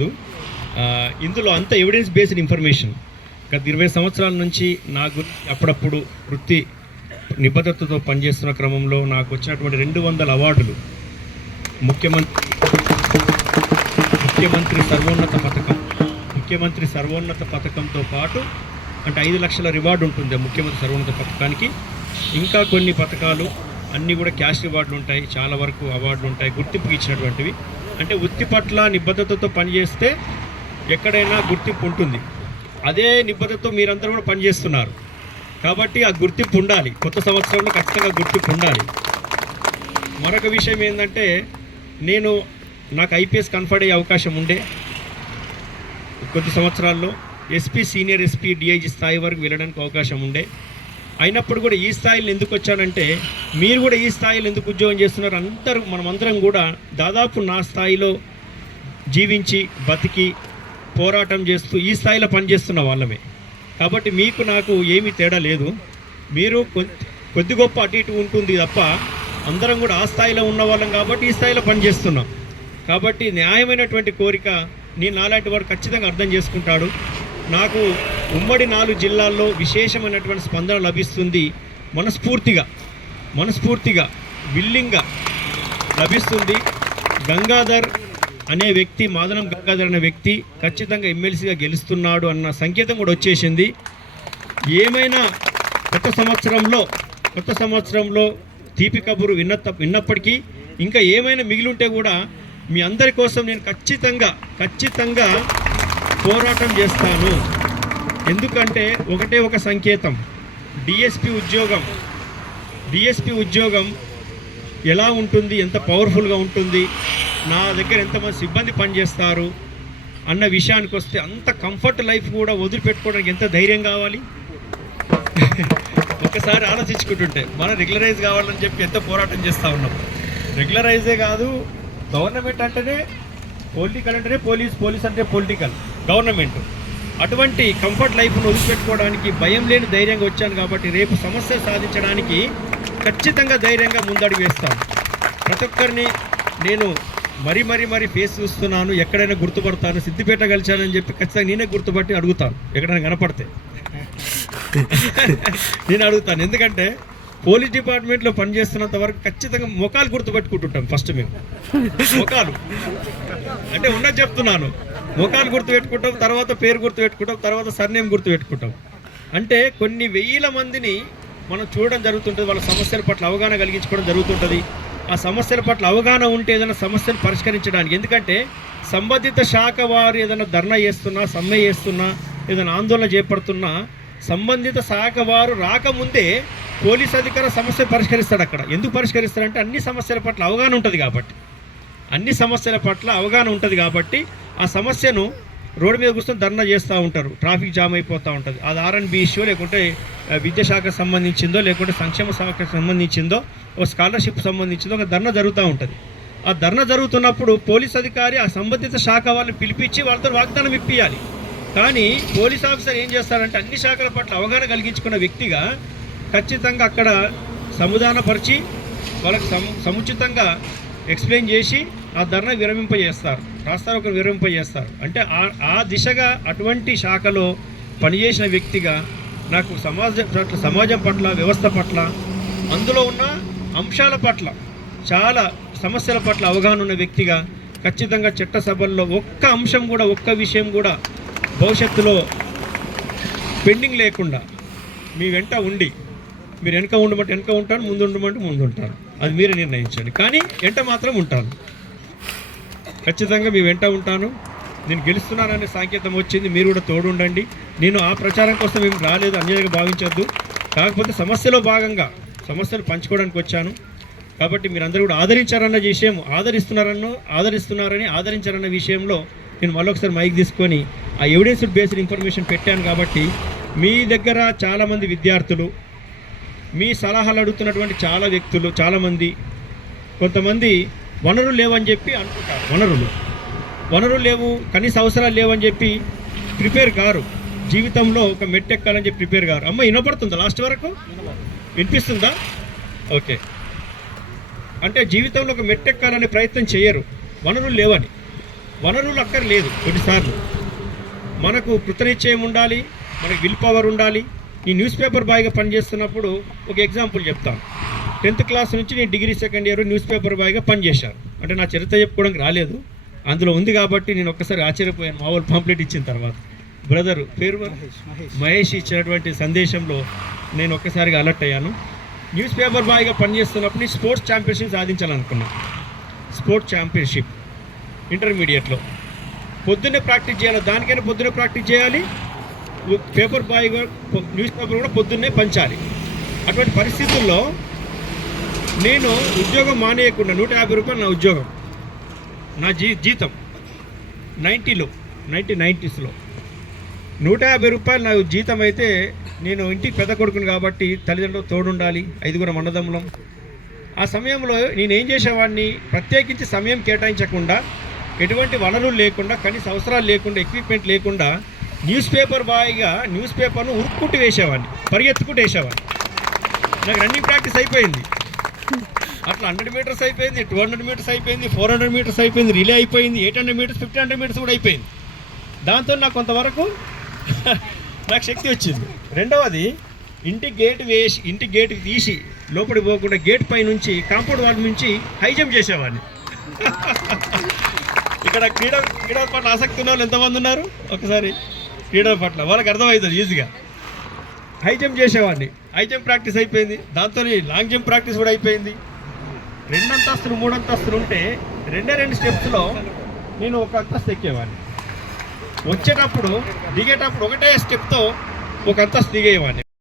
లేదు ఇందులో అంత ఎవిడెన్స్ బేస్డ్ ఇన్ఫర్మేషన్ గత ఇరవై సంవత్సరాల నుంచి నాకు అప్పుడప్పుడు వృత్తి నిబద్ధతతో పనిచేస్తున్న క్రమంలో నాకు వచ్చినటువంటి రెండు వందల అవార్డులు. ముఖ్యమంత్రి ముఖ్యమంత్రి సర్వోన్నత పథకం ముఖ్యమంత్రి సర్వోన్నత పథకంతో పాటు అంటే ఐదు లక్షల రివార్డు ఉంటుంది ఆ ముఖ్యమంత్రి సర్వోన్నత పథకానికి. ఇంకా కొన్ని పథకాలు అన్నీ కూడా క్యాష్ రివార్డులు ఉంటాయి చాలా వరకు అవార్డులు ఉంటాయి గుర్తింపు ఇచ్చినటువంటివి. అంటే వృత్తి పట్ల నిబద్ధతతో పనిచేస్తే ఎక్కడైనా గుర్తింపు ఉంటుంది. అదే నిబద్ధతతో మీరందరూ కూడా పనిచేస్తున్నారు. కాబట్టి ఆ గుర్తింపు ఉండాలి. కొత్త సంవత్సరంలో ఖచ్చితంగా గుర్తింపు ఉండాలి. మరొక విషయం ఏంటంటే నేను నాకు ఐపీఎస్ కన్ఫర్డ్ అయ్యే అవకాశం ఉండే కొద్ది సంవత్సరాల్లో ఎస్పీ సీనియర్ ఎస్పీ డిఐజీ స్థాయి వరకు వెళ్ళడానికి అవకాశం ఉండే. అయినప్పుడు కూడా ఈ స్థాయిలో ఎందుకు వచ్చానంటే మీరు కూడా ఈ స్థాయిలో ఎందుకు ఉద్యోగం చేస్తున్నారు? అందరూ మనమందరం కూడా దాదాపు నా స్థాయిలో జీవించి బతికి పోరాటం చేస్తూ ఈ స్థాయిలో పనిచేస్తున్న వాళ్ళమే. కాబట్టి మీకు నాకు ఏమీ తేడా లేదు. మీరు కొద్ది గొప్ప అటు ఇటు ఉంటుంది తప్ప అందరం కూడా ఆ స్థాయిలో ఉన్న వాళ్ళం కాబట్టి ఈ స్థాయిలో పనిచేస్తున్నాం. కాబట్టి న్యాయమైనటువంటి కోరిక నేను నాలాంటి వాడు ఖచ్చితంగా అర్థం చేసుకుంటాడు. నాకు ఉమ్మడి నాలుగు జిల్లాల్లో విశేషమైనటువంటి స్పందన లభిస్తుంది మనస్ఫూర్తిగా మనస్ఫూర్తిగా విల్లింగ్గా లభిస్తుంది. గంగాధర్ అనే వ్యక్తి మాదనం గంగాధర్ అనే వ్యక్తి ఖచ్చితంగా ఎమ్మెల్సీగా గెలుస్తున్నాడు అన్న సంకేతం కూడా వచ్చేసింది. ఏమైనా కొత్త సంవత్సరంలో కొత్త సంవత్సరంలో తీపి కబురు విన్న విన్నప్పటికీ ఇంకా ఏమైనా మిగిలి ఉంటే కూడా మీ అందరి కోసం నేను ఖచ్చితంగా ఖచ్చితంగా పోరాటం చేస్తాను. ఎందుకంటే ఒకటే ఒక సంకేతం. డిఎస్పి ఉద్యోగం. డిఎస్పి ఉద్యోగం ఎలా ఉంటుంది? ఎంత పవర్ఫుల్గా ఉంటుంది? నా దగ్గర ఎంతమంది సిబ్బంది పనిచేస్తారు? అన్న విషయానికి వస్తే అంత కంఫర్ట్ లైఫ్ కూడా వదిలిపెట్టుకోవడానికి ఎంత ధైర్యం కావాలి? ఒకసారి ఆలోచించుకుంటుంటే మనం రెగ్యులరైజ్ కావాలని చెప్పి ఎంత పోరాటం చేస్తూ ఉన్నాం. రెగ్యులరైజే కాదు గవర్నమెంట్ అంటేనే పొలిటికల్ అంటేనే పోలీస్ పోలీస్ అంటే పొలిటికల్. గవర్నమెంట్. అటువంటి కంఫర్ట్ లైఫ్ను వదిలిపెట్టుకోవడానికి భయం లేని ధైర్యంగా వచ్చాను కాబట్టి రేపు సమస్య సాధించడానికి ఖచ్చితంగా ధైర్యంగా ముందడుగు వేస్తాను. ప్రతి ఒక్కరిని నేను మరీ మరీ మరీ ఫేస్ చూస్తున్నాను ఎక్కడైనా గుర్తుపడతాను సిద్దిపేట కలిశానని చెప్పి ఖచ్చితంగా నేనే గుర్తుపట్టి అడుగుతాను. ఎక్కడైనా కనపడితే. నేను అడుగుతాను. ఎందుకంటే పోలీస్ డిపార్ట్మెంట్లో పనిచేస్తున్నంత వరకు ఖచ్చితంగా ముఖాలు గుర్తుపెట్టుకుంటుంటాం ఫస్ట్ మేము. ముఖాలు అంటే ఉన్నది చెప్తున్నాను. ముఖాలు గుర్తుపెట్టుకుంటాం తర్వాత పేరు గుర్తు పెట్టుకుంటాం తర్వాత సర్నేమ్ గుర్తుపెట్టుకుంటాం. అంటే కొన్ని వెయ్యిల మందిని మనం చూడడం జరుగుతుంటుంది వాళ్ళ సమస్యల పట్ల అవగాహన కలిగించుకోవడం జరుగుతుంటుంది. ఆ సమస్యల పట్ల అవగాహన ఉంటే ఏదైనా సమస్యను పరిష్కరించడానికి. ఎందుకంటే సంబంధిత శాఖ వారు ఏదైనా ధర్నా చేస్తున్నా సమ్మె చేస్తున్నా ఏదైనా ఆందోళన చేపడుతున్నా సంబంధిత శాఖ వారు రాకముందే పోలీస్ అధికార సమస్య పరిష్కరిస్తాడు అక్కడ. ఎందుకు పరిష్కరిస్తాడంటే అన్ని సమస్యల పట్ల అవగాహన ఉంటుంది కాబట్టి. అన్ని సమస్యల పట్ల అవగాహన ఉంటుంది కాబట్టి ఆ సమస్యను రోడ్డు మీద కూర్చొని ధర్నా చేస్తూ ఉంటారు. ట్రాఫిక్ జామ్ అయిపోతూ ఉంటుంది. అది ఆర్ఎన్బి ఇష్యూ లేకుంటే విద్యాశాఖకు సంబంధించిందో లేకుంటే సంక్షేమ శాఖకు సంబంధించిందో ఒక స్కాలర్షిప్ సంబంధించిందో ఒక ధర్నా జరుగుతూ ఉంటుంది. ఆ ధర్నా జరుగుతున్నప్పుడు పోలీస్ అధికారి ఆ సంబంధిత శాఖ వాళ్ళని పిలిపించి వాళ్ళతో వాగ్దానం ఇప్పియాలి. కానీ పోలీస్ ఆఫీసర్ ఏం చేస్తారంటే అన్ని శాఖల పట్ల అవగాహన కలిగించుకున్న వ్యక్తిగా ఖచ్చితంగా అక్కడ సముదానపరిచి వాళ్ళకి సము సముచితంగా ఎక్స్ప్లెయిన్ చేసి ఆ ధర్నా విరమింపజేస్తారు. రాస్తారు ఒకరు విరింపజేస్తారు అంటే ఆ- ఆ దిశగా అటువంటి శాఖలో పనిచేసిన వ్యక్తిగా నాకు సమాజ పట్ల సమాజం పట్ల వ్యవస్థ పట్ల అందులో ఉన్న అంశాల పట్ల చాలా సమస్యల పట్ల అవగాహన ఉన్న వ్యక్తిగా ఖచ్చితంగా చట్టసభల్లో ఒక్క అంశం కూడా ఒక్క విషయం కూడా భవిష్యత్తులో పెండింగ్ లేకుండా మీ వెంట ఉండి మీరు వెనక ఉండమంటే వెనక ఉంటాను ముందు ఉండమంటే ముందు ఉంటాను. అది మీరు నిర్ణయించండి. కానీ వెంట మాత్రం ఉంటాను. ఖచ్చితంగా మీ వెంట ఉంటాను. నేను గెలుస్తున్నాననే సంకేతం వచ్చింది. మీరు కూడా తోడుండండి. నేను ఆ ప్రచారం కోసం ఏం రాలేదు అన్యాయంగా భావించద్దు. కాకపోతే సమస్యలో భాగంగా సమస్యలు పంచుకోవడానికి వచ్చాను. కాబట్టి మీరందరూ కూడా ఆదరించారన్న విషయం ఆదరిస్తున్నారన్నో ఆదరిస్తున్నారని ఆదరించారన్న విషయంలో నేను మళ్ళొకసారి మైక్ తీసుకొని ఆ ఎవిడెన్స్ బేస్డ్ ఇన్ఫర్మేషన్ పెట్టాను కాబట్టి మీ దగ్గర చాలామంది విద్యార్థులు మీ సలహాలు అడుగుతున్నటువంటి చాలా వ్యక్తులు చాలామంది కొంతమంది వనరులు లేవని చెప్పి అనుకుంటారు. వనరులు. వనరులు లేవు కనీస అవసరాలు లేవని చెప్పి ప్రిపేర్ కారు. జీవితంలో ఒక మెట్టెక్కాలని చెప్పి ప్రిపేర్ కారు. అమ్మ వినపడుతుందా లాస్ట్ వరకు? వినిపిస్తుందా? ఓకే. అంటే జీవితంలో ఒక మెట్టెక్కాలనే ప్రయత్నం చేయరు. వనరులు లేవని. వనరులు అక్కర్లేదు కొన్నిసార్లు. మనకు కృతనిశ్చయం ఉండాలి మనకు విల్ పవర్ ఉండాలి. ఈ న్యూస్ పేపర్ బాయ్గా పనిచేస్తున్నప్పుడు ఒక ఎగ్జాంపుల్ చెప్తాను. టెన్త్ క్లాస్ నుంచి నేను degree second year news paper బాయ్గా పనిచేశాను. అంటే నా చరిత్ర చెప్పుకోవడానికి రాలేదు. అందులో ఉంది కాబట్టి నేను ఒక్కసారి ఆశ్చర్యపోయాను. మా వాళ్ళు పాంప్లెట్ ఇచ్చిన తర్వాత. బ్రదర్ పేరు మహేష్ ఇచ్చినటువంటి సందేశంలో నేను ఒక్కసారిగా అలర్ట్ అయ్యాను. న్యూస్ పేపర్ బాయ్గా పనిచేస్తున్నప్పుడు నేను స్పోర్ట్స్ ఛాంపియన్షిప్ సాధించాలనుకున్నాను స్పోర్ట్స్ ఛాంపియన్షిప్ ఇంటర్మీడియట్లో. పొద్దున్నే ప్రాక్టీస్ చేయాలి. దానికైనా పొద్దున్నే ప్రాక్టీస్ చేయాలి. పేపర్ బాయ్ న్యూస్ పేపర్ కూడా పొద్దున్నే పంచాలి. అటువంటి పరిస్థితుల్లో నేను ఉద్యోగం మానేయకుండా నూట యాభై రూపాయలు నా ఉద్యోగం. నా జీ జీతం. నైంటీలో నైన్టీన్ నైంటీస్లో. నూట యాభై రూపాయలు నా జీతం అయితే నేను ఇంటికి పెద్ద కొడుకుని కాబట్టి తల్లిదండ్రులు తోడుండాలి ఐదుగురం అన్నదమ్ములం. ఆ సమయంలో నేను ఏం చేసేవాడిని? ప్రత్యేకించి సమయం కేటాయించకుండా ఎటువంటి వనరులు లేకుండా కనీస అవసరాలు లేకుండా ఎక్విప్మెంట్ లేకుండా న్యూస్ పేపర్ బాయ్గా న్యూస్ పేపర్ను ఉరుక్కుంటూ వేసేవాడిని పరిగెత్తుకుంటూ వేసేవాడిని. నాకు రన్నింగ్ ప్రాక్టీస్ అయిపోయింది. అట్లా హండ్రెడ్ మీటర్స్ అయిపోయింది టూ హండ్రెడ్ మీటర్స్ అయిపోయింది ఫోర్ హండ్రెడ్ మీటర్స్ అయిపోయింది రిలే అయిపోయింది eight hundred metres fifty hundred metres కూడా అయిపోయింది. దాంతో నాకు కొంతవరకు నాకు శక్తి వచ్చింది. రెండవది ఇంటి గేట్ వేసి ఇంటి గేట్ తీసి లోపలికి పోకుండా గేట్ పై నుంచి కాంపౌండ్ వాల్ నుంచి హై జంప్ చేసేవాడిని. ఇక్కడ క్రీడ క్రీడల పట్ల ఆసక్తి ఉన్న వాళ్ళు ఎంతమంది ఉన్నారు? ఒకసారి క్రీడల పట్ల వాళ్ళకి అర్థమవుతుంది ఈజీగా హై జంప్ చేసేవాడిని. హై జంప్ ప్రాక్టీస్ అయిపోయింది. దాంతో లాంగ్ జంప్ ప్రాక్టీస్ కూడా అయిపోయింది. రెండు అంతస్తులు మూడు అంతస్తులు ఉంటే రెండే రెండు స్టెప్స్లో నేను ఒక అంతస్తు ఎక్కేవాడిని. వచ్చేటప్పుడు దిగేటప్పుడు ఒకటే స్టెప్తో ఒక అంతస్తు దిగేవాడిని.